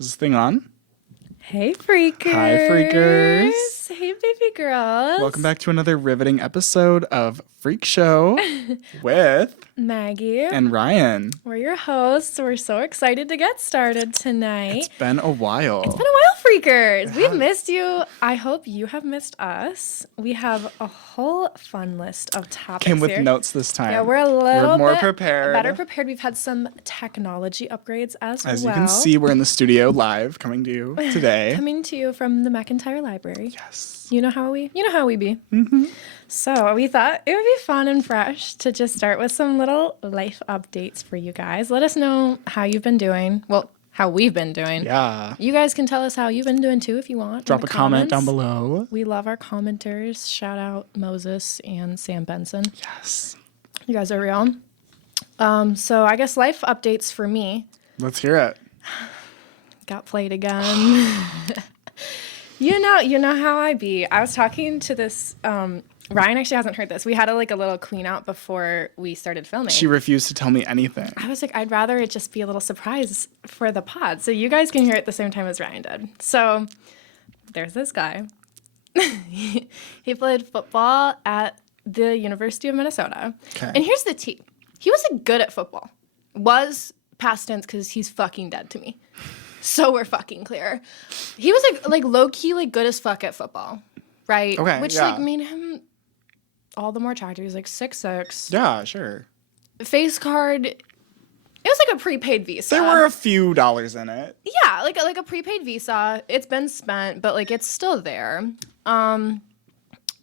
Is this thing on? Hey, freakers. Hi, freakers. Hey, baby girls. Welcome back to another riveting episode of Freak Show with Maggie and Ryan. We're your hosts. We're so excited to get started tonight. It's been a while. It's been a while, freakers. We've missed you. I hope you have missed us. We have a whole fun list of topics Came with here. notes this time. Yeah, we're a little more bit prepared. better prepared. We've had some technology upgrades as well. As you can see, we're in the studio live, coming to you today. Coming to you from the McIntyre Library. Yes. You know how we be. Mm-hmm. So we thought it would be fun and fresh to just start with some little life updates for you guys. Let us know how you've been doing. Well, how we've been doing. Yeah. You guys can tell us how you've been doing too if you want. Drop a comment down below. We love our commenters. Shout out Moses and Sam Benson. Yes. You guys are real. So I guess life updates for me. Let's hear it. Got played again. You know how I be. I was talking to this, Ryan actually hasn't heard this. We had a little clean out before we started filming. She refused to tell me anything. I was like, I'd rather it just be a little surprise for the pod. So you guys can hear it at the same time as Ryan did. So there's this guy. He played football at the University of Minnesota. Okay. And here's the tea. He wasn't good at football. Was past tense because he's fucking dead to me. So we're fucking clear. He was like low-key good as fuck at football, right? Okay, Which yeah. made him all the more attractive. He was 6'6". Yeah, sure. Face card, it was like a prepaid Visa. There were a few dollars in it. Yeah, like a prepaid Visa. It's been spent, but it's still there. And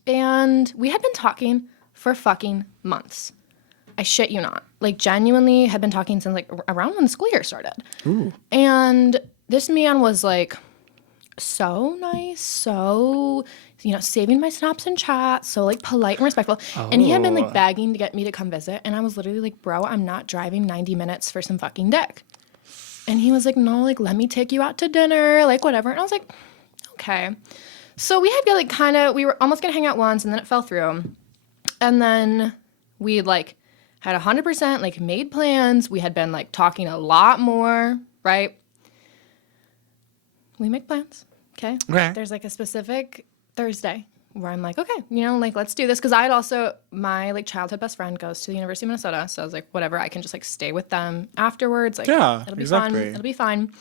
we had been talking for fucking months. I shit you not. Genuinely had been talking since around when the school year started. Ooh. And this man was so nice, so saving my snaps and chat, so polite and respectful. Oh. And he had been begging to get me to come visit, and I was literally bro, I'm not driving 90 minutes for some fucking dick. And he was no, let me take you out to dinner, whatever. And I was like, okay. So we had we were almost gonna hang out once, and then it fell through. And then we had 100% made plans. We had been talking a lot more, right? We make plans, okay? There's a specific Thursday where I'm okay, let's do this. Because I had also, my childhood best friend goes to the University of Minnesota. So I was whatever, I can just stay with them afterwards. Yeah, it'll be exactly. fun. It'll be fine.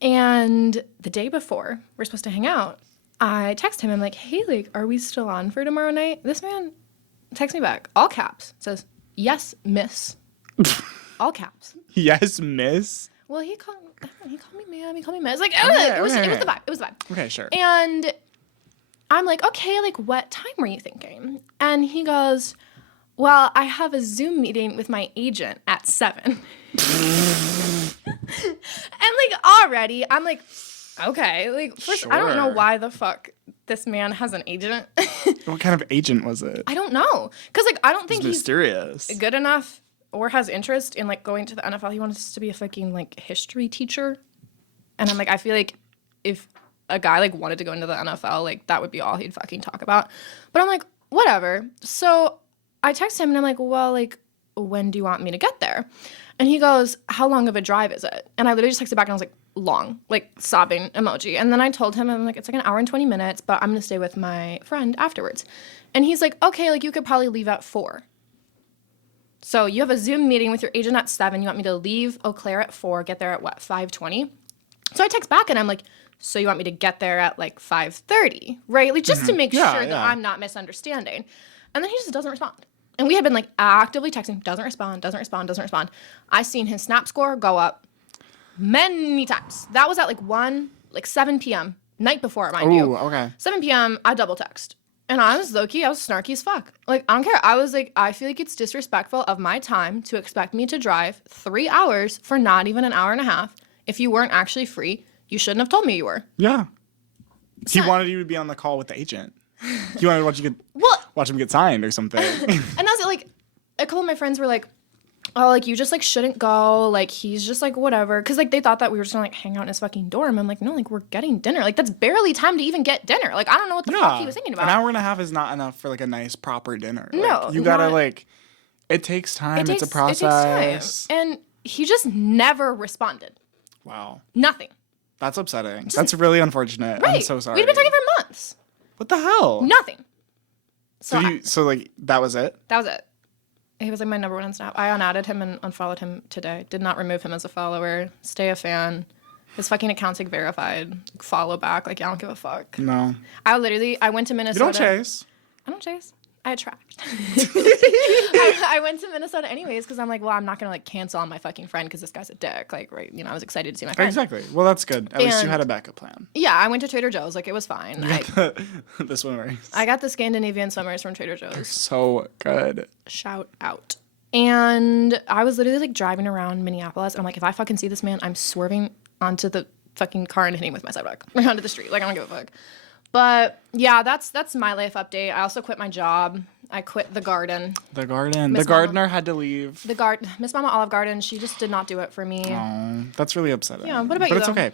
And the day before we're supposed to hang out, I text him. I'm hey, are we still on for tomorrow night? This man texts me back, all caps, says, yes, miss. All caps. Yes, miss? Well, he called me ma'am. He called me miss. It was the vibe. It was the vibe. Okay, sure. And I'm okay, what time were you thinking? And he goes, well, I have a Zoom meeting with my agent at 7. And already, I'm okay. First, sure. I don't know why the fuck this man has an agent. What kind of agent was it? I don't know. Because, I don't think he's mysterious. Good enough or has interest in, going to the NFL. He wants to be a fucking, history teacher. And I'm I feel if a guy, wanted to go into the NFL, that would be all he'd fucking talk about. But I'm whatever. So I text him, and I'm well, when do you want me to get there? And he goes, how long of a drive is it? And I literally just texted back, and I was long, sobbing emoji. And then I told him, I'm it's an hour and 20 minutes, but I'm going to stay with my friend afterwards. And he's okay, you could probably leave at 4. So you have a Zoom meeting with your agent at 7. You want me to leave Eau Claire at 4, get there at 5:20? So I text back, and I'm so you want me to get there at 5:30, right? Just to make sure that I'm not misunderstanding. And then he just doesn't respond. And we had been actively texting, doesn't respond. I seen his snap score go up many times. That was at 7 p.m. night before, mind you. Okay. 7 p.m. I double text. And I was low-key, I was snarky as fuck. I don't care. I was I feel it's disrespectful of my time to expect me to drive 3 hours for not even an hour and a half. If you weren't actually free, you shouldn't have told me you were. Yeah. He wanted you to be on the call with the agent. He wanted to watch him get signed or something. And that's a couple of my friends were oh, you just, shouldn't go. He's just, whatever. Because, they thought that we were just going to, hang out in his fucking dorm. I'm no, we're getting dinner. That's barely time to even get dinner. I don't know what the fuck he was thinking about. An hour and a half is not enough for, a nice, proper dinner. No. You gotta, it takes time. It's a process. It takes time. And he just never responded. Wow. Nothing. That's upsetting. That's really unfortunate. Right. I'm so sorry. We'd been talking for months. What the hell? Nothing. So like that was it? That was it. He was like my number one on Snap. I unadded him and unfollowed him today. Did not remove him as a follower. Stay a fan. His fucking account's like verified. Like, follow back. Like, I don't give a fuck. No. I went to Minnesota. You don't chase. I don't chase. I attract. I went to Minnesota anyways because I'm like, well, I'm not gonna like cancel on my fucking friend because this guy's a dick. Like, right? You know, I was excited to see my friend. Exactly. Well, that's good. At least you had a backup plan. Yeah, I went to Trader Joe's. Like, it was fine. The swimmers. I got the Scandinavian swimmers from Trader Joe's. They're so good. Shout out. And I was literally like driving around Minneapolis, and I'm like, if I fucking see this man, I'm swerving onto the fucking car and hitting with my sidewalk right onto the street. Like, I don't give a fuck. But yeah, that's my life update. I also quit my job. I quit the garden. The garden. The gardener had to leave. Miss Mama Olive Garden. She just did not do it for me. Oh, that's really upsetting. Yeah. What about you? But it's okay.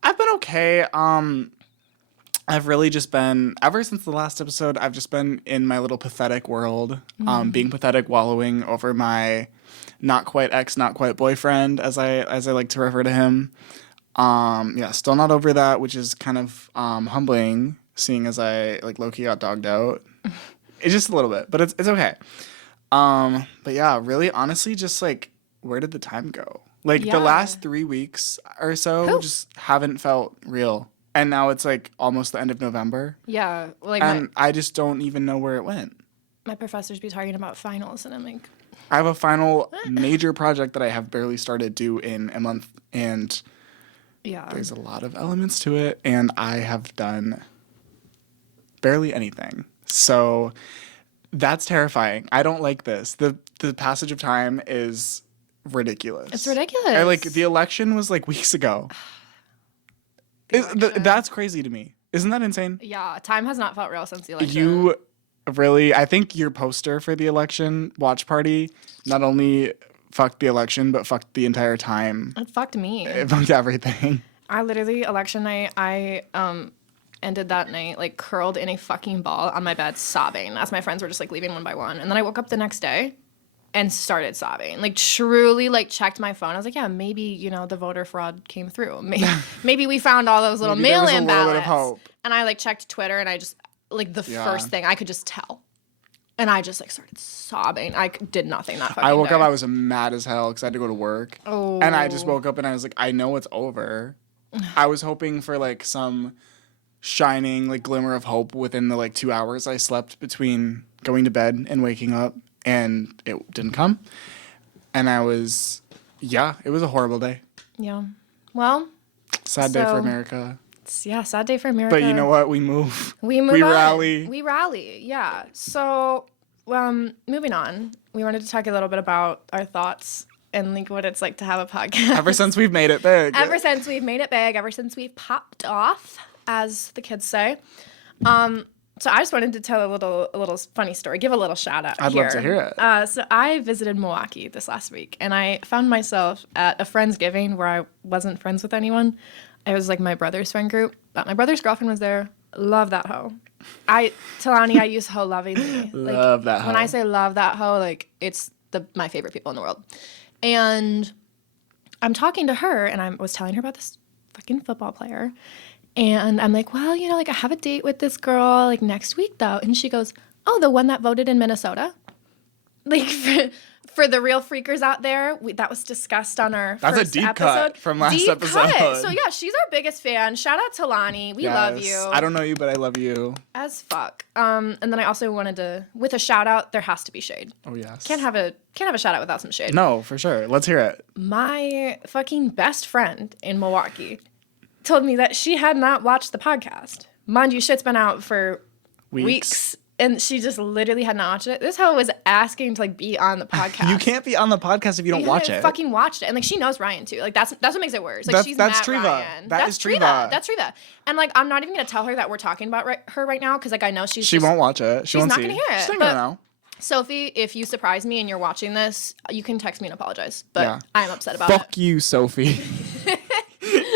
I've been okay. I've really just been, ever since the last episode, I've just been in my little pathetic world. Being pathetic, wallowing over my not quite ex, not quite boyfriend, as I like to refer to him. Yeah, still not over that, which is kind of humbling, seeing as I like low-key got dogged out. It's just a little bit, but it's okay. But yeah, really, honestly, just like, where did the time go? Like the last 3 weeks or so just haven't felt real. And now it's like almost the end of November. Yeah. Like and I just don't even know where it went. My professors be talking about finals, and I'm like, I have a final major project that I have barely started due in a month, and there's a lot of elements to it, and I have done barely anything. So that's terrifying. I don't like this. The passage of time is ridiculous. It's ridiculous. The election was like weeks ago. That's crazy to me. Isn't that insane? Yeah, time has not felt real since the election. I think your poster for the election watch party not only fucked the election, but fucked the entire time. It fucked me. It fucked everything. I literally, election night, I ended that night, like, curled in a fucking ball on my bed, sobbing, as my friends were just, like, leaving one by one. And then I woke up the next day and started sobbing. Like, truly, like, checked my phone. I was like, yeah, maybe, you know, the voter fraud came through. Maybe we found all those little mail-in ballots. Bit of hope. And I, like, checked Twitter, and I just, like, the first thing, I could just tell. And I just, like, started sobbing. I did nothing that fucking day. I woke up, I was mad as hell because I had to go to work. Oh. And I just woke up, and I was like, I know it's over. I was hoping for, like, some shining, like, glimmer of hope within the, like, 2 hours I slept between going to bed and waking up. And it didn't come. And it was a horrible day. Yeah. Well. Sad day for America. Sad day for America. But you know what? We move. We rally. We rally, yeah. So, moving on. We wanted to talk a little bit about our thoughts and like what it's like to have a podcast. Ever since we've made it big. Ever since we've popped off, as the kids say. So I just wanted to tell a little funny story, give a little shout out I'd love to hear it. So I visited Milwaukee this last week, and I found myself at a Friendsgiving where I wasn't friends with anyone. It was like my brother's friend group, but my brother's girlfriend was there. Love that hoe. Talani, I use hoe lovingly. Love that hoe. When I say love that hoe, like it's my favorite people in the world. And I'm talking to her, and I was telling her about this fucking football player. And I'm like, well, you know, like I have a date with this girl like next week though. And she goes, oh, the one that voted in Minnesota? Like for the real freakers out there, that was discussed on our first episode. That's a deep cut from last episode. Cut. So yeah, she's our biggest fan. Shout out to Lonnie. We love you. I don't know you, but I love you. As fuck. And then I also wanted to, with a shout out, there has to be shade. Oh yes. Can't have a shout out without some shade. No, for sure. Let's hear it. My fucking best friend in Milwaukee told me that she had not watched the podcast. Mind you, shit's been out for weeks. And she just literally had not watched it. This hoe was asking to like be on the podcast. You can't be on the podcast if you don't watch it. Fucking watched it. And like she knows Ryan too. Like that's what makes it worse. Like she's that's Matt Triva. Ryan. That's Triva. That's Triva. And like I'm not even gonna tell her that we're talking about her right now because like I know she won't watch it. She's not gonna hear it. She's not gonna know. Sophie, if you surprise me and you're watching this, you can text me and apologize. But I'm upset about it. Fuck you, Sophie.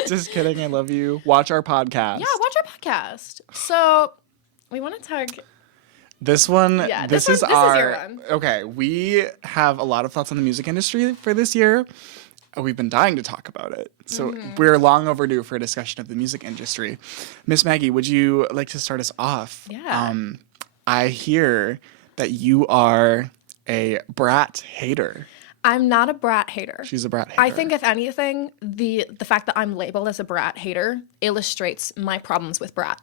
Just kidding. I love you. Watch our podcast. Yeah, watch our podcast. So we want to talk. This one, this is your one. Okay, we have a lot of thoughts on the music industry for this year. we've been dying to talk about it. So we're long overdue for a discussion of the music industry. Miss Maggie, would you like to start us off? Yeah. I hear that you are a brat hater. I'm not a brat hater. She's a brat hater. I think if anything, the fact that I'm labeled as a brat hater illustrates my problems with brat.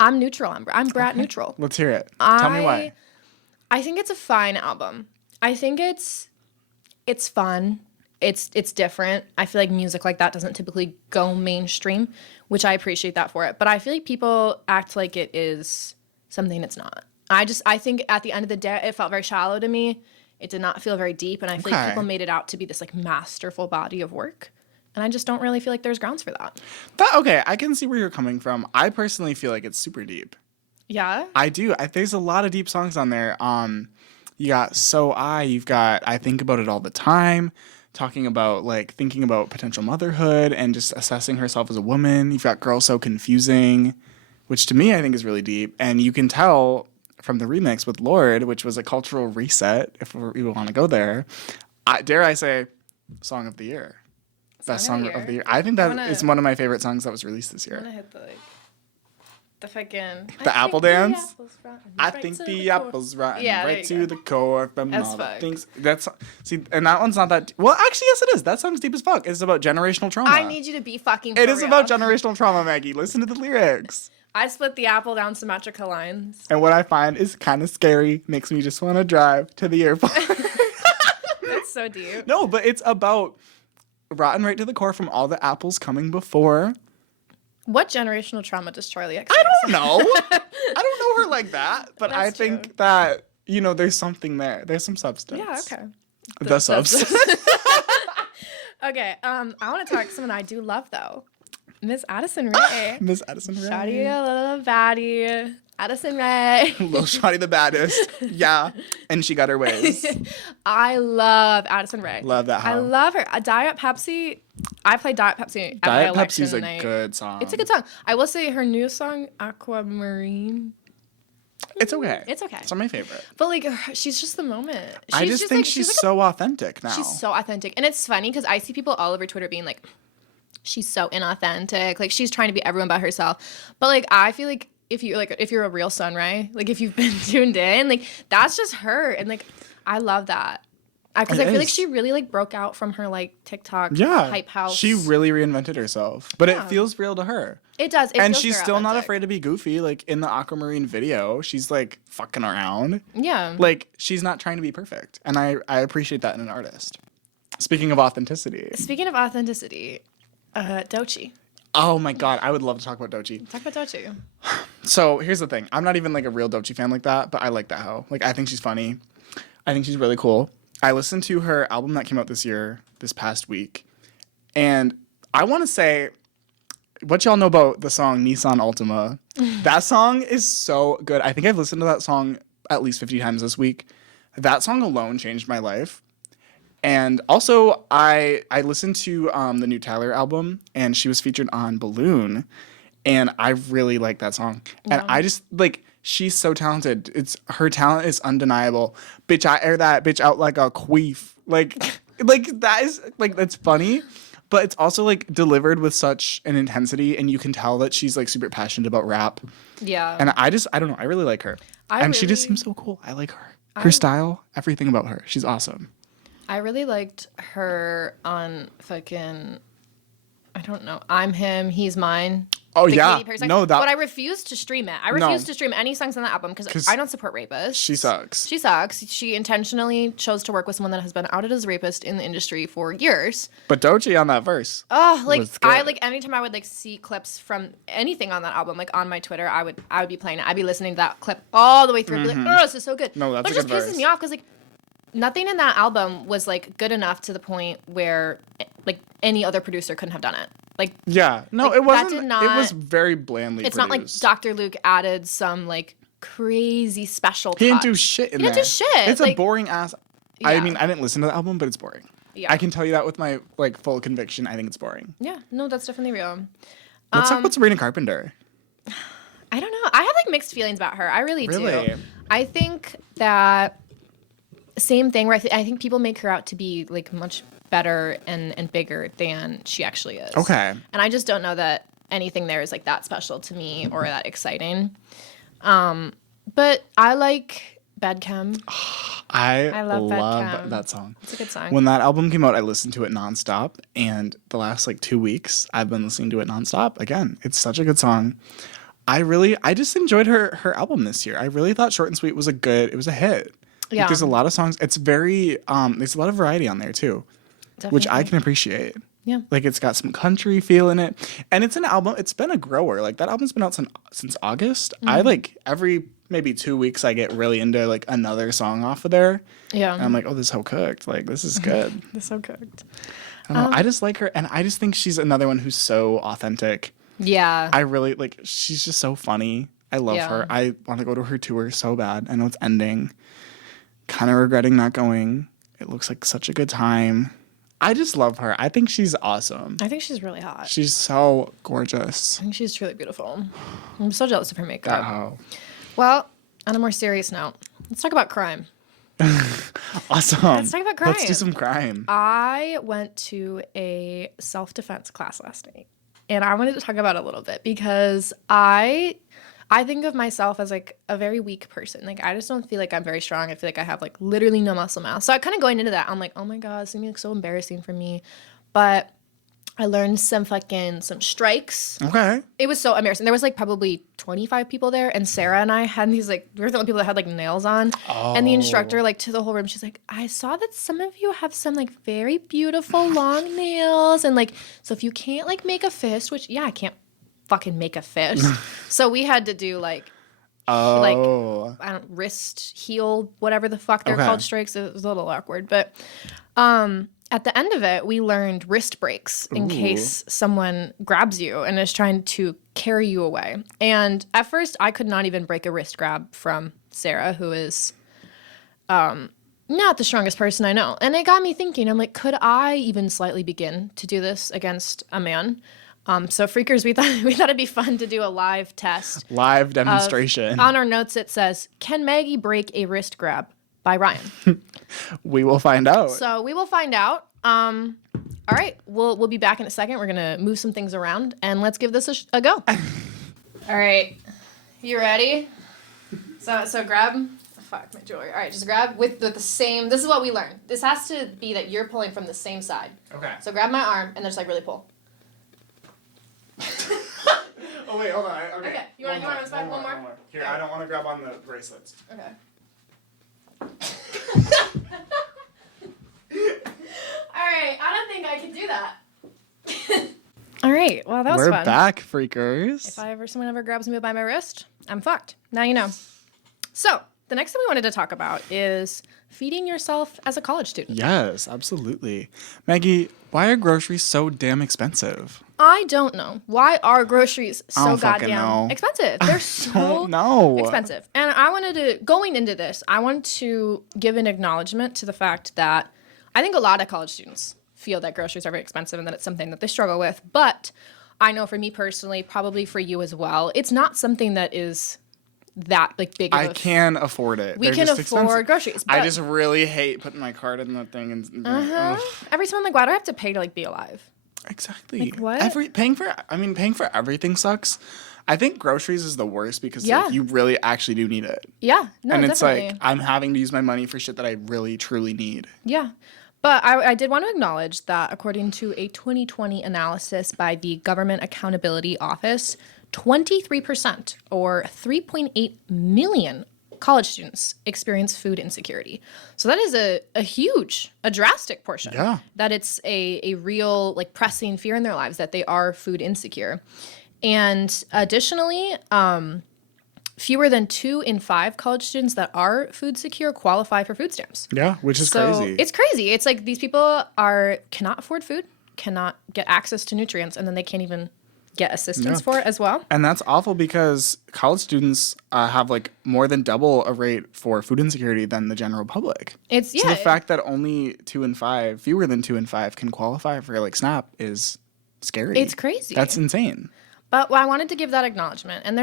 I'm neutral. I'm brat neutral. Let's hear it. Tell me why. I think it's a fine album. I think it's fun. It's different. I feel like music like that doesn't typically go mainstream, which I appreciate that for it. But I feel like people act like it is something it's not. I think at the end of the day, it felt very shallow to me. It did not feel very deep, and I feel like people made it out to be this like masterful body of work. And I just don't really feel like there's grounds for that. Okay, I can see where you're coming from. I personally feel like it's super deep. Yeah? I do. There's a lot of deep songs on there. You got you've got I Think About It All the Time, talking about like thinking about potential motherhood and just assessing herself as a woman. You've got Girl So Confusing, which to me I think is really deep. And you can tell from the remix with Lorde, which was a cultural reset, if we want to go there. Dare I say, Song of the Year. Best song of the year. I think that is one of my favorite songs that was released this year. I'm gonna hit the fucking... The apple dance? I think the apple's rotten right to the core from all the things. And that one's not that... Well, actually, yes, it is. That song's deep as fuck. It's about generational trauma. I need you to be fucking for It is real. about generational trauma, Maggie. Listen to the lyrics. I split the apple down symmetrical lines. And what I find is kind of scary. Makes me just want to drive to the airport. That's so deep. No, but it's about rotten right to the core from all the apples coming before. What generational trauma does Charlie X? I don't know. I don't know her like that, but I think that, there's something there. There's some substance. Yeah, okay. The substance. Okay, I want to talk to someone I do love, though. Miss Addison Rae. Miss Addison Rae. Shawty, a little baddie. Addison Rae. Little Shawty the baddest. Yeah. And she got her ways. I love Addison Rae. Love that I love her. A Diet Pepsi. I played Diet Pepsi at my election Pepsi's a night. good song. It's a good song. I will say her new song, Aquamarine. It's okay. It's okay. It's not my favorite. But like, she's just the moment. I just think she's so authentic now. She's so authentic. And it's funny because I see people all over Twitter being like, she's so inauthentic. Like, she's trying to be everyone but herself. But like, I feel like if you're a real Sunray, like if you've been tuned in, like that's just her. And like, I love that. Because I feel like she really like broke out from her like TikTok hype house. She really reinvented herself. But it feels real to her. It does. And she's still not afraid to be goofy. Like in the Aquamarine video, she's like fucking around. Yeah. Like she's not trying to be perfect. And I appreciate that in an artist. Speaking of authenticity, Doechii. Oh my God, I would love to talk about Doechii. Talk about Doechii. So here's the thing. I'm not even like a real Doechii fan like that, but I like that hoe. Like I think she's funny. I think she's really cool. I listened to her album that came out this past week. And I want to say, what y'all know about the song Nissan Altima? That song is so good. I think I've listened to that song at least 50 times this week. That song alone changed my life. And also, I listened to the new Tyler album, and she was featured on Balloon, and I really like that song. And I just, like, she's so talented. Her talent is undeniable. Bitch, I air that bitch out like a queef. Like that is, like, that's funny, but it's also, like, delivered with such an intensity, and you can tell that she's, like, super passionate about rap. Yeah. And I don't know, I really like her. She just seems so cool. I like her. Her style, everything about her. She's awesome. I really liked her on fucking, I don't know, I'm Him, He's Mine. Oh, yeah. No, but I refused to stream it. I refused to stream any songs on that album because I don't support rapists. She sucks. She sucks. She intentionally chose to work with someone that has been outed as a rapist in the industry for years. But Doechii on that verse. Oh, like anytime I would like see clips from anything on that album, like on my Twitter, I would be playing it. I'd be listening to that clip all the way through. And be like, oh, this is so good. No, that's but it just pisses me off because like nothing in that album was like good enough to the point where like any other producer couldn't have done it. Like yeah, no, like, it wasn't. It was very blandly. It's produced. not like Dr. Luke added some like crazy special. He didn't do shit in there. He didn't do shit. It's like, a boring ass. Yeah. I mean, I didn't listen to the album, but it's boring. Yeah, I can tell you that with my like full conviction. I think it's boring. Yeah, no, that's definitely real. Let's talk about Sabrina Carpenter. I don't know. I have like mixed feelings about her. I really do. I think that same thing where I think people make her out to be like much better and bigger than she actually is. Okay. And I just don't know that anything there is like that special to me or that exciting. But I like Bad Chem. I love Bad love Chem. that song. It's a good song. When that album came out, I listened to it nonstop, and the last like 2 weeks, I've been listening to it nonstop. Again, it's such a good song. I just enjoyed her album this year. I really thought Short and Sweet was it was a hit. Yeah. Like, there's a lot of songs. It's very there's a lot of variety on there too, which I can appreciate. Yeah. Like, it's got some country feel in it, and it's an album. It's been a grower. Like, that album's been out since August. I like every maybe 2 weeks I get really into like another song off of there. Yeah. And I'm like, oh, this is so cooked. Like, this is good. It's so cooked. I don't know. I just like her, and I just think she's another one who's so authentic. Yeah. I really like. She's just so funny. I love her. I want to go to her tour so bad. I know it's ending. Kind of regretting not going. It looks like such a good time. I just love her. I think she's awesome. I think she's really hot. She's so gorgeous. I think she's truly beautiful. I'm so jealous of her makeup. Oh. Well, on a more serious note, let's talk about crime. Awesome. Let's talk about crime. Let's do some crime. I went to a self-defense class last night, and I wanted to talk about it a little bit because I think of myself as like a very weak person. Like, I just don't feel like I'm very strong. I feel like I have like literally no muscle mass. So I kind of going into that, I'm like, oh my God, it's gonna be like so embarrassing for me. But I learned some strikes. Okay. It was so embarrassing. There was like probably 25 people there, and Sarah and I had these like, we were the only people that had like nails on. Oh. And the instructor, like, to the whole room, she's like, I saw that some of you have some like very beautiful long nails, and like, so if you can't like make a fist, which I can't fucking make a fist. So we had to do like I don't wrist, heel, whatever the fuck they're called strikes. It was a little awkward, but at the end of it, we learned wrist breaks in case someone grabs you and is trying to carry you away. And at first, I could not even break a wrist grab from Sarah, who is not the strongest person I know. And it got me thinking, I'm like, could I even slightly begin to do this against a man? So freakers, we thought it'd be fun to do a live test. Live demonstration. On our notes, it says, "Can Maggie break a wrist grab?" by Ryan. We will find out. So we will find out. All right, we'll be back in a second. We're gonna move some things around, and let's give this a go. All right, you ready? So grab. Fuck my jewelry. All right, just grab with the same. This is what we learned. This has to be that you're pulling from the same side. Okay. So grab my arm and then just like really pull. Oh wait, hold on. Okay. You want to run this back one more? Here, I don't want to grab on the bracelets. Okay. All right, I don't think I can do that. All right, well, that was fun. We're back, freakers. If someone ever grabs me by my wrist, I'm fucked. Now you know. So, the next thing we wanted to talk about is feeding yourself as a college student. Yes, absolutely. Maggie, why are groceries so damn expensive? I don't know. Why are groceries I so don't fucking goddamn know. expensive? They're so expensive. And going into this, I want to give an acknowledgement to the fact that I think a lot of college students feel that groceries are very expensive and that it's something that they struggle with. But I know for me personally, probably for you as well, it's not something that is that like big of I can afford it. We They're can just afford expensive. groceries. I just really hate putting my card in that thing and Every time I'm like, why do I have to pay to like be alive? Exactly. Like, what? Paying for everything sucks. I think groceries is the worst because like, you really actually do need it. Yeah. No, and definitely. it's like I'm having to use my money for shit that I really truly need. Yeah. But I did want to acknowledge that according to a 2020 analysis by the Government Accountability Office, 23% or 3.8 million college students experience food insecurity. So that is a drastic portion. Yeah. That it's a real like pressing fear in their lives that they are food insecure. And additionally, fewer than 2 in 5 college students that are food secure qualify for food stamps. Yeah, which is crazy. It's crazy. It's like these people cannot afford food, cannot get access to nutrients, and then they can't even get assistance for it as well. And that's awful because college students have like more than double a rate for food insecurity than the general public. So the fact that only 2 in 5, fewer than 2 in 5 can qualify for like SNAP is scary. It's crazy. That's insane. But I wanted to give that acknowledgement, and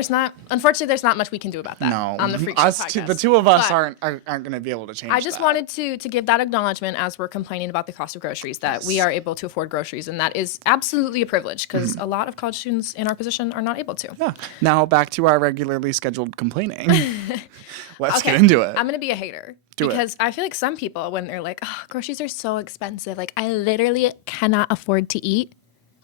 unfortunately, there's not much we can do about that on the Freak Show podcast. The two of us aren't going to be able to change. I just wanted to give that acknowledgement as we're complaining about the cost of groceries, that we are able to afford groceries, and that is absolutely a privilege because a lot of college students in our position are not able to. Yeah. Now back to our regularly scheduled complaining. Let's get into it. I'm gonna be a hater because I feel like some people, when they're like, "Oh, groceries are so expensive, like I literally cannot afford to eat,"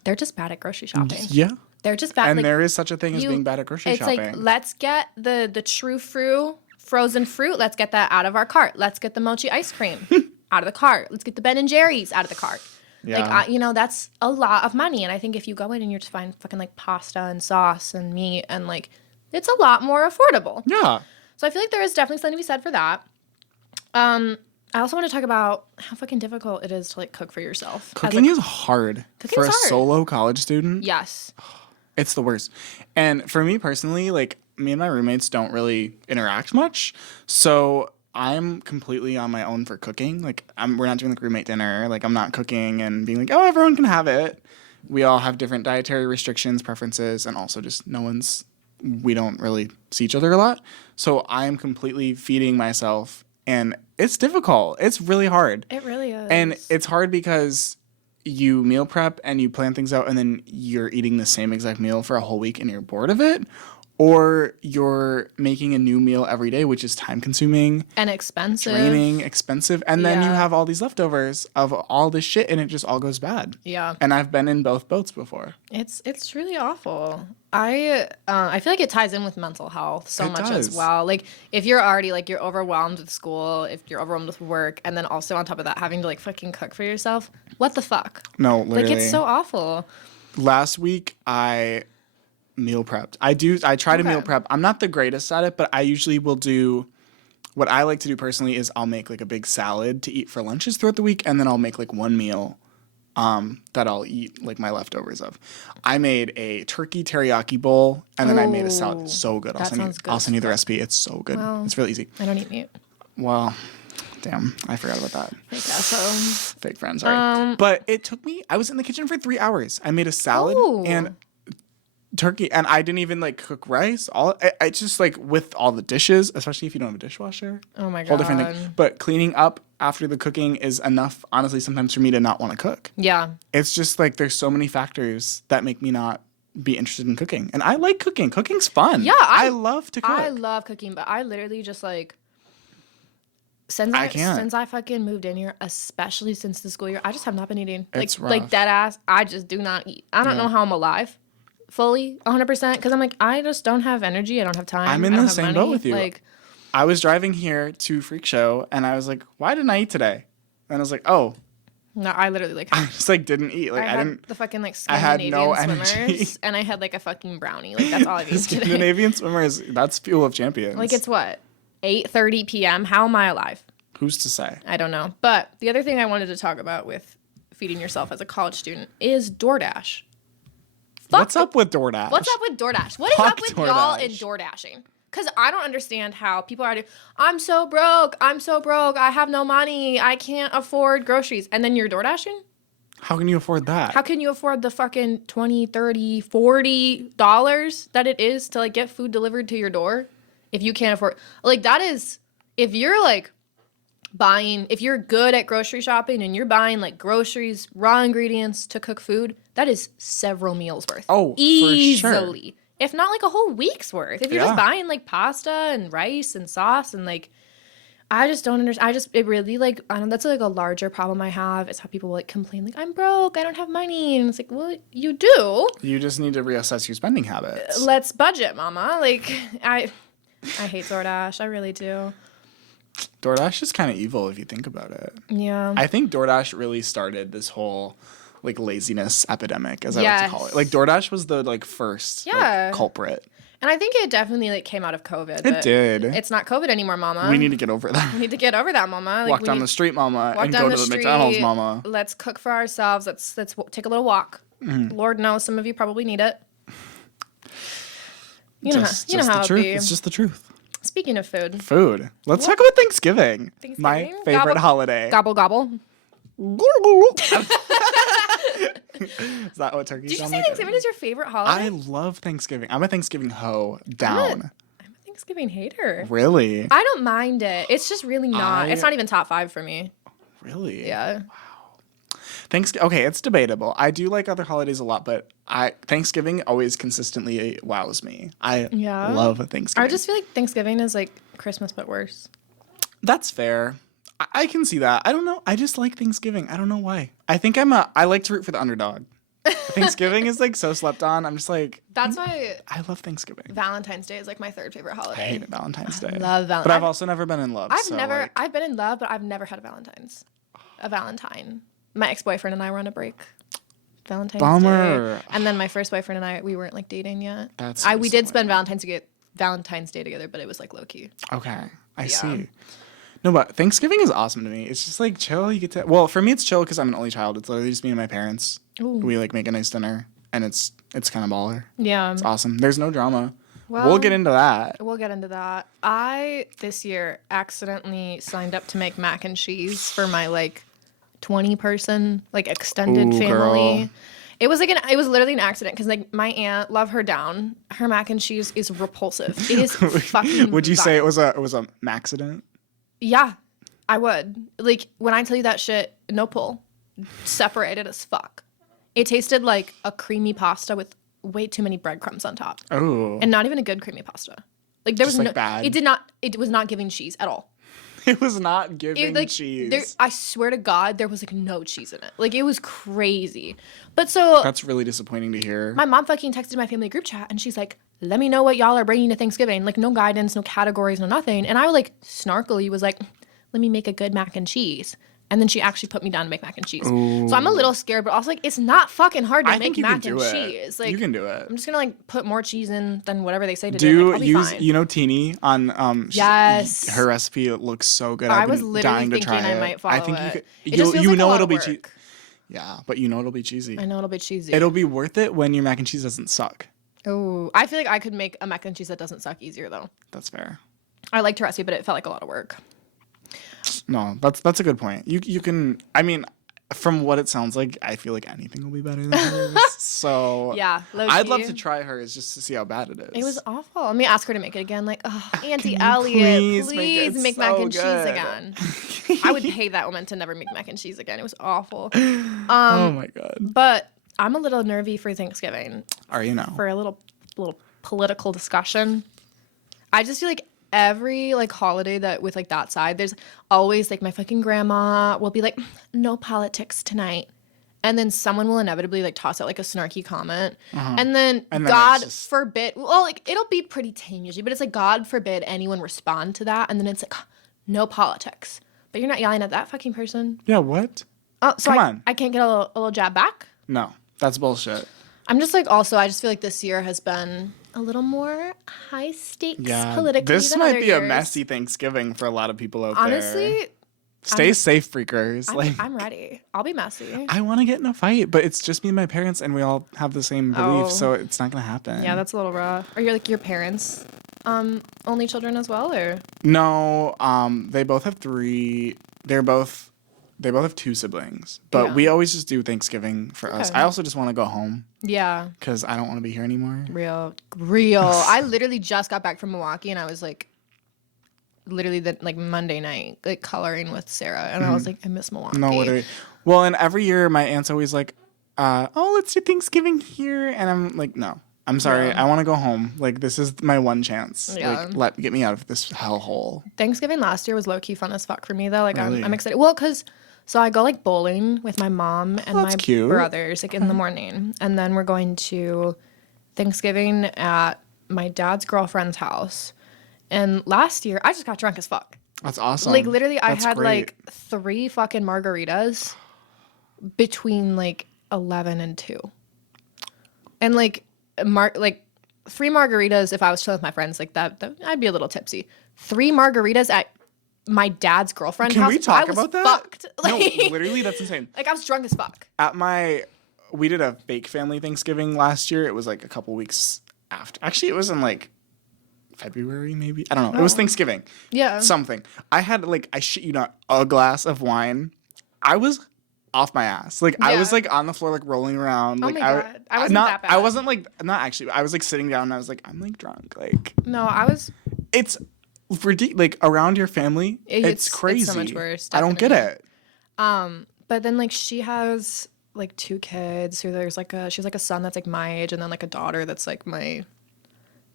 they're just bad at grocery shopping. Yeah. They're just bad. And there is such a thing as being bad at grocery shopping. It's like, let's get the true frozen fruit. Let's get that out of our cart. Let's get the mochi ice cream out of the cart. Let's get the Ben and Jerry's out of the cart. Yeah. Like, that's a lot of money. And I think if you go in and you're just buying fucking like pasta and sauce and meat and like, it's a lot more affordable. Yeah. So I feel like there is definitely something to be said for that. I also want to talk about how fucking difficult it is to like cook for yourself. Cooking is hard for a solo college student. Yes. It's the worst. And for me personally, like me and my roommates don't really interact much. So I'm completely on my own for cooking. Like we're not doing like roommate dinner. Like I'm not cooking and being like, oh, everyone can have it. We all have different dietary restrictions, preferences, and also just we don't really see each other a lot. So I'm completely feeding myself, and it's difficult. It's really hard. It really is. And it's hard because you meal prep and you plan things out and then you're eating the same exact meal for a whole week and you're bored of it. Or you're making a new meal every day, which is time consuming. And expensive. Draining, expensive. And then you have all these leftovers of all this shit and it just all goes bad. Yeah. And I've been in both boats before. It's really awful. I feel like it ties in with mental health so much as well. Like if you're already like you're overwhelmed with school, if you're overwhelmed with work, and then also on top of that having to like fucking cook for yourself, what the fuck? No, literally. Like it's so awful. Last week I meal prepped. I try to meal prep. I'm not the greatest at it, but I usually will do what I like to do personally is I'll make like a big salad to eat for lunches throughout the week, and then I'll make like one meal that I'll eat like my leftovers of. I made a turkey teriyaki bowl, and then I made a salad. It's so good. I'll send you the recipe. It's so good. Well, it's really easy. I don't eat meat. Well, damn, I forgot about that. Fake asshole. Fake friend, sorry. But it took me, I was in the kitchen for 3 hours. I made a salad and turkey, and I didn't even like cook rice. I just like with all the dishes, especially if you don't have a dishwasher. Oh my god. Whole different thing. But cleaning up after the cooking is enough, honestly, sometimes for me to not want to cook. Yeah. It's just like there's so many factors that make me not be interested in cooking. And I like cooking. Cooking's fun. Yeah. I love to cook. I love cooking, but I literally just like since I fucking moved in here, especially since the school year, I just have not been eating. Like dead ass. I just do not eat. I don't know how I'm alive. Fully 100% because I'm like I just don't have energy. I don't have time. I'm in the same boat with you. Like I was driving here to Freak Show and I was like, why didn't I eat today? And I was like, oh. No, I literally like I just like didn't eat. Like I didn't. The fucking like Scandinavian swimmers, and I had like a fucking brownie. Like that's all I've eaten today. Scandinavian swimmers. That's fuel of champions. Like it's what 8:30 p.m. How am I alive? Who's to say? I don't know. But the other thing I wanted to talk about with feeding yourself as a college student is DoorDash. What's up with DoorDash? What's up with DoorDash? What is up with y'all in DoorDashing? Because I don't understand how people are I'm so broke. I have no money. I can't afford groceries. And then you're DoorDashing? How can you afford that? How can you afford the fucking $20, $30, $40 that it is to like get food delivered to your door if you can't afford? Like that is, if you're like buying, if you're good at grocery shopping and you're buying like groceries, raw ingredients to cook food, that is several meals worth. Oh, easily. For sure. If not like a whole week's worth. If you're just buying like pasta and rice and sauce and like, I just don't understand. It really like, I don't know, that's like a larger problem I have is how people like complain like, I'm broke, I don't have money. And it's like, well, you do. You just need to reassess your spending habits. Let's budget, mama. Like, I hate DoorDash. I really do. DoorDash is kind of evil if you think about it. Yeah. I think DoorDash really started this whole like laziness epidemic, as I like to call it. Like DoorDash was the like first like, culprit. And I think it definitely like came out of COVID. It did. It's not COVID anymore, mama. We need to get over that. We need to get over that, mama. Like, walk down the street, mama, and go to the McDonald's, mama. Let's cook for ourselves. Let's take a little walk. Mm-hmm. Lord knows some of you probably need it. You know how it be. It's just the truth. Speaking of food. Let's talk about Thanksgiving. My favorite holiday. Gobble, gobble. Is that what turkey Did you sound say like? Thanksgiving is your favorite holiday? I love Thanksgiving. I'm a Thanksgiving hoe down. I'm a Thanksgiving hater. Really? I don't mind it. It's just really not. It's not even top 5 for me. Really? Yeah. Okay, it's debatable. I do like other holidays a lot, but Thanksgiving always consistently wows me. I love Thanksgiving. I just feel like Thanksgiving is like Christmas but worse. That's fair. I can see that. I don't know. I just like Thanksgiving. I don't know why. I think I like to root for the underdog. Thanksgiving is like so slept on. I'm just like, that's why I love Thanksgiving. Valentine's Day is like my 3rd favorite holiday. I hate Valentine's Day. I love Valentine's. But I've also never been in love. I've been in love, but I've never had a Valentine. My ex-boyfriend and I were on a break. Valentine's Bummer. Day. And then my first boyfriend and I, we weren't like dating yet. That's we did spend Valentine's Day together, but it was like low key. Okay. I see. No, but Thanksgiving is awesome to me. It's just like chill. You get to, well, for me, it's chill because I'm an only child. It's literally just me and my parents. Ooh. We like make a nice dinner and it's kind of baller. Yeah. It's awesome. There's no drama. Well, we'll get into that. I, this year, accidentally signed up to make mac and cheese for my like 20-person like extended family. Girl. It was literally an accident because like my aunt, love her down, her mac and cheese is repulsive. It is fucking. Would you say it was a accident? Yeah, I would. Like when I tell you that shit, no pull, separated as fuck. It tasted like a creamy pasta with way too many breadcrumbs on top. Oh. And not even a good creamy pasta. Like there was no bad. It was not giving cheese at all. It was not giving cheese. I swear to God, there was like no cheese in it. Like it was crazy. But so that's really disappointing to hear. My mom fucking texted my family group chat and she's like, "Let me know what y'all are bringing to Thanksgiving." Like no guidance, no categories, no nothing. And I like snarkily was like, "Let me make a good mac and cheese." And then she actually put me down to make mac and cheese. Ooh. So I'm a little scared, but also like it's not fucking hard to make mac and cheese. Like you can do it. I'm just gonna like put more cheese in than whatever they say to do. Like, I'll be fine. You know Teeny on yes. Her recipe looks so good. I was literally thinking I might follow it. I think you know it'll be cheesy. Yeah, but you know it'll be cheesy. I know it'll be cheesy. It'll be worth it when your mac and cheese doesn't suck. Oh, I feel like I could make a mac and cheese that doesn't suck easier though. That's fair. I liked her recipe, but it felt like a lot of work. No, that's a good point. You can. I mean, from what it sounds like, I feel like anything will be better than hers. So yeah, I'd love to try hers just to see how bad it is. It was awful. Let me ask her to make it again. Like, oh, Auntie Elliot, please make mac and cheese again. I would pay that woman to never make mac and cheese again. It was awful. Oh my God. But I'm a little nervy for Thanksgiving. Are you now? For a little political discussion. I just feel like every like holiday that with like that side, there's always like my fucking grandma will be like, "No politics tonight," and then someone will inevitably like toss out like a snarky comment, and then God forbid, well, like it'll be pretty tame usually, but it's like God forbid anyone respond to that, and then it's like no politics, but you're not yelling at that fucking person. Yeah, what? Oh, so I can't get a little jab back? No, that's bullshit. I'm just like also I just feel like this year has been a little more high stakes politically. This might be a messy Thanksgiving for a lot of people out there. Honestly, stay safe, freakers. I'm ready. I'll be messy. I want to get in a fight, but it's just me and my parents, and we all have the same beliefs, so it's not gonna happen. Yeah, that's a little rough. Are you like your parents only children as well, or? No, they both have 3. They both have 2 siblings, but we always just do Thanksgiving for us. I also just want to go home. Yeah. Because I don't want to be here anymore. Real. I literally just got back from Milwaukee, and I was like, literally like Monday night, like coloring with Sarah, and I was like, I miss Milwaukee. No, literally. Well, and every year my aunt's always like, "Oh, let's do Thanksgiving here," and I'm like, no. I'm sorry. Yeah. I want to go home. Like, this is my one chance. Yeah. Like, get me out of this hellhole. Thanksgiving last year was low-key fun as fuck for me, though. Like, really? I'm excited. Well, so I go, like, bowling with my mom and my brothers, like, in the morning. And then we're going to Thanksgiving at my dad's girlfriend's house. And last year, I just got drunk as fuck. That's awesome. Like, literally, I had, like, 3 fucking margaritas between, like, 11 and 2. And, like... 3 margaritas if I was chilling with my friends like that I'd be a little tipsy. 3 margaritas at my dad's girlfriend's house. Can we talk about that? Fucked. No, literally, that's insane. Like I was drunk as fuck. We did a fake family Thanksgiving last year. It was like a couple weeks after. Actually, it was in like February maybe. I don't know. It was Thanksgiving. Yeah. Something. I had I shit you not, a glass of wine. I was off my ass. Like I was Yeah. like on the floor, like rolling around. Oh Like my God. I wasn't not, that bad. I wasn't like, not actually. I was like sitting down and I was like, I'm like drunk. Like No, I was. it's ridiculous. Like around your family, it's crazy. It's so much worse. I don't get Definitely. it. But then like she has like 2 kids. So she's like a son that's like my age, and then like a daughter that's like my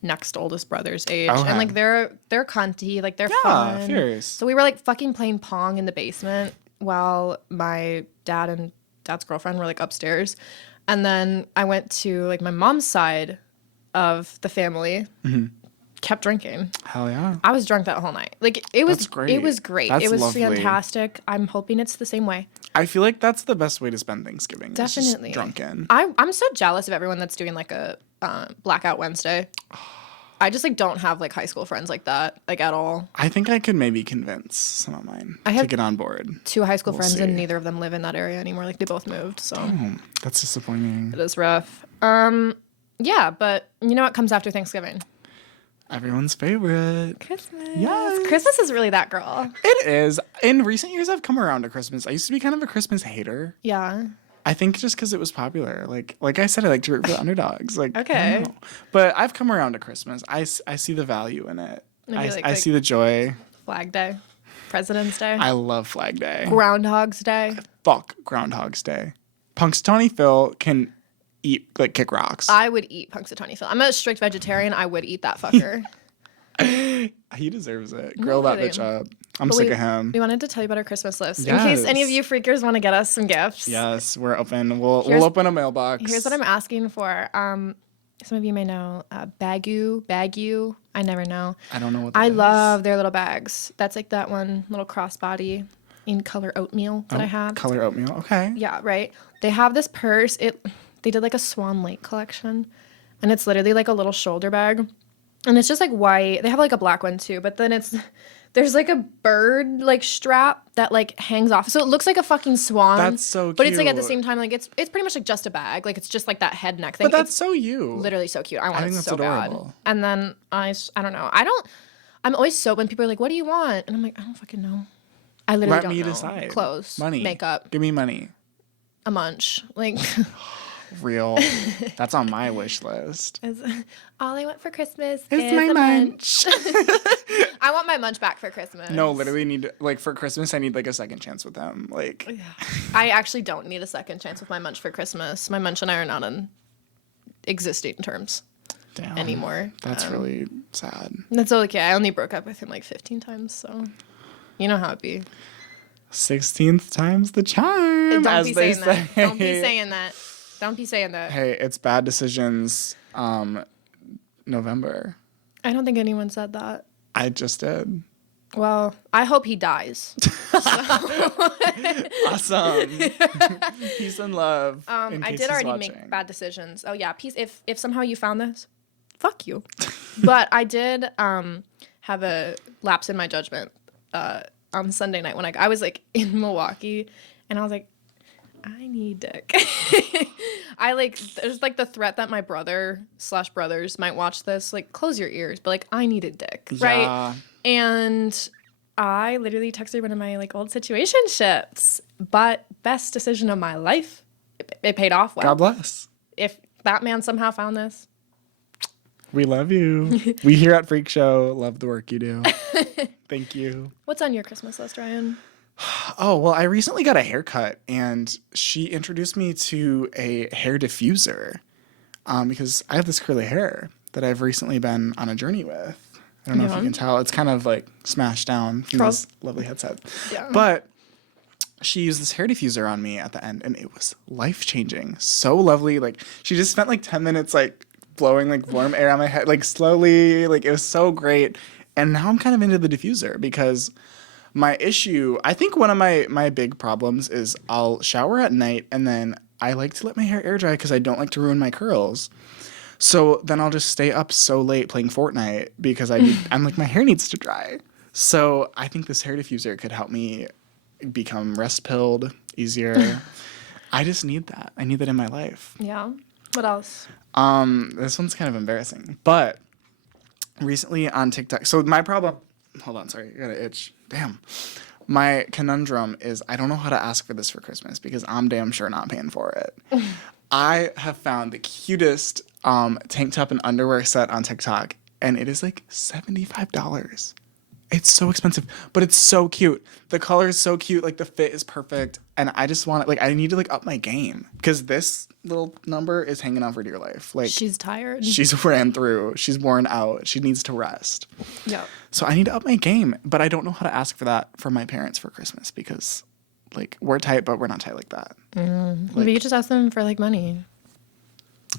next oldest brother's age. Okay. And like they're cunty, like they're Yeah, fun. fierce. So we were like fucking playing Pong in the basement while my dad and dad's girlfriend were like upstairs. And then I went to like my mom's side of the family, kept drinking. Hell yeah. I was drunk that whole night. Like it was That's great. It was great. That's it was lovely. fantastic. I'm hoping it's the same way. I feel like that's the best way to spend Thanksgiving. is just Definitely. drunken. I'm so jealous of everyone that's doing like a blackout Wednesday. I just like don't have like high school friends like that, like at all. I think I could maybe convince some of mine to have- get on board. 2 high school friends see. and neither of them live in that area anymore. Like they both moved, so Oh, that's disappointing. it is rough. Yeah, but you know what comes after Thanksgiving? Everyone's favorite. Christmas. Yes. Christmas is really that girl. It is. In recent years, I've come around to Christmas. I used to be kind of a Christmas hater. Yeah. I think just because it was popular. Like I said, I like to root for the underdogs. Like, I Okay. don't know. But I've come around to Christmas. I see the value in it. Maybe I see the joy. Flag Day, President's Day, I love Flag Day. Groundhog's Day. Fuck Groundhog's Day. Punxsutawney Phil can kick rocks. I would eat Punxsutawney Phil. I'm a strict vegetarian. I would eat that fucker. He deserves it. Grill that Really. bitch up. I'm But sick of him. We wanted to tell you about our Christmas list in case any of Yes. you freakers want to get us some gifts. Yes, we're open. We'll Here's- open a mailbox. Here's what I'm asking for. Some of you may know Bagu. I never know. I don't know what that I is. love their little bags. That's like that one little crossbody in color oatmeal that I have. Color oatmeal. Okay. Yeah, right. They have this purse. They did like a Swan Lake collection, and it's literally like a little shoulder bag, and it's just like white. They have like a black one too, but then there's like a bird like strap that like hangs off, so it looks like a fucking swan. That's so But it's like at the cute. same time like it's pretty much like just a bag. Like it's just like that head neck thing. But that's It's so you. literally so cute. I want think it that's so adorable. bad. And then I don't know. I'm always so when people are like, "What do you want?" And I'm like, I don't fucking know. I literally Let don't me know. decide. Clothes, Money. makeup, Give me money. a munch. Like, Real. That's on my wish list. all I want for Christmas It's is my a munch. I want my munch back for Christmas. No, literally for Christmas I need like a second chance with them. Like I actually don't need a second chance with my munch for Christmas. My munch and I are not on existing terms damn. anymore. That's really sad. That's okay. I only broke up with him like 15 times, so you know how it be. 16th time's the charm. Don't as be they saying that. say. Don't be saying that. Don't be saying that. Hey, it's bad decisions. November. I don't think anyone said that. I just did. Well, I hope he dies. Awesome. Peace and love. in I case did he's already watching. make bad decisions. Oh yeah, peace. If somehow you found this, fuck you. But I did have a lapse in my judgment on Sunday night when I was like in Milwaukee, and I was like, I need dick. There's like the threat that my brother/brothers might watch this. Like, close your ears, but like I needed dick, right? Yeah. And I literally texted one of my like old situationships, but best decision of my life. It paid off well. God bless. If that man somehow found this, We love you. We here at Freak Show love the work you do. Thank you. what's on your Christmas list, Ryan? Oh, well, I recently got a haircut and she introduced me to a hair diffuser because I have this curly hair that I've recently been on a journey with. I don't know if you can tell. It's kind of like smashed down from Curls. this lovely headset. Yeah. But she used this hair diffuser on me at the end and it was life-changing. So lovely. Like she just spent like 10 minutes like blowing like warm air on my head, like slowly. Like it was so great. And now I'm kind of into the diffuser because my issue, I think one of my big problems is I'll shower at night and then I like to let my hair air dry because I don't like to ruin my curls. So then I'll just stay up so late playing Fortnite because I'm like, my hair needs to dry. So I think this hair diffuser could help me become rest pilled easier. I just need that. I need that in my life. Yeah. What else? This one's kind of embarrassing, but recently on TikTok, so my problem, hold on, sorry, I got an itch. Damn. My conundrum is I don't know how to ask for this for Christmas because I'm damn sure not paying for it. I have found the cutest tank top and underwear set on TikTok, and it is like $75. It's so expensive, but it's so cute. The color is so cute. Like, the fit is perfect. And I just want to, like, I need to, like, up my game. Because this little number is hanging on for dear life. Like, She's tired. she's ran through. She's worn out. She needs to rest. Yeah. So I need to up my game. But I don't know how to ask for that for my parents for Christmas. Because, like, we're tight, but we're not tight like that. Maybe you just ask them for, like, money.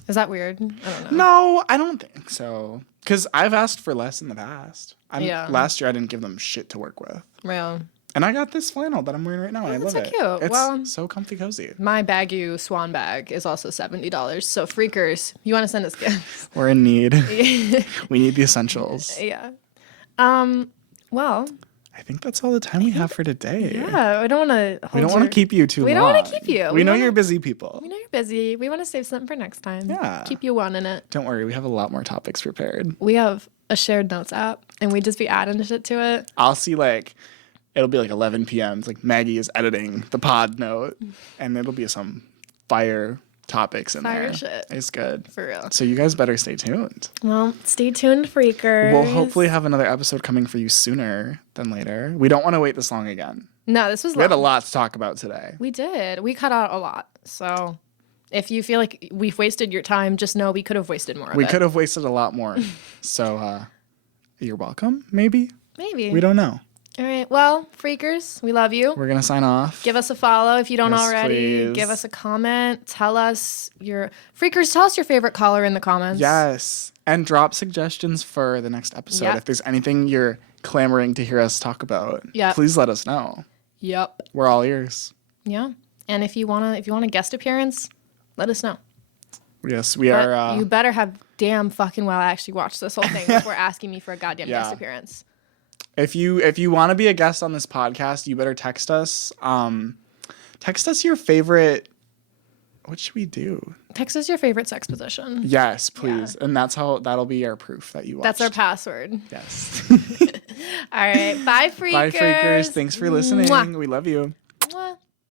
Is that weird? I don't know. No, I don't think so. Because I've asked for less in the past. Yeah. Last year, I didn't give them shit to work with. Well, And I got this flannel that I'm wearing right now, and I love so it. cute. It's Well, so comfy cozy. my Bagu Swan bag is also $70. So freakers, you want to send us gifts? We're in need. We need the essentials. Yeah. Well, I think that's all the time we have for today. yeah. We don't want to. We don't want to keep you too long. We don't want to keep you. We know you're busy people. We know you're busy. We want to save something for next time. Yeah. Keep you wanting it. Don't worry, we have a lot more topics prepared. We have a shared notes app, and we just be adding shit to it. I'll see, like, it'll be like 11 p.m. It's like Maggie is editing the pod note, and it'll be some fire topics in Fire there. shit. It's good. For real. So you guys better stay tuned. Well, stay tuned, freakers. We'll hopefully have another episode coming for you sooner than later. We don't want to wait this long again. No, this was We had a long. lot to talk about today. We did. We cut out a lot. So if you feel like we've wasted your time, just know we could have wasted more of We it. could have wasted a lot more. So you're welcome, maybe? Maybe. We don't know. All right. Well, freakers, we love you. We're going to sign off. Give us a follow if you don't Yes, already. please. Give us a comment. Tell us your freakers. Tell us your favorite caller in the comments. Yes. And drop suggestions for the next episode. Yep. If there's anything you're clamoring to hear us talk about, Yep. please let us know. Yep. We're all ears. Yeah. And if you want a guest appearance, let us know. Yes, we But are. you better have damn fucking well actually watched this whole thing before asking me for a goddamn Yeah. guest appearance. If you want to be a guest on this podcast, you better text us. Text us your favorite. What should we do? Text us your favorite sex position. Yes, please. And that'll be our proof that you watched. That's our password. Yes. All right. Bye, freakers. Bye, freakers. Thanks for listening. Mwah. We love you.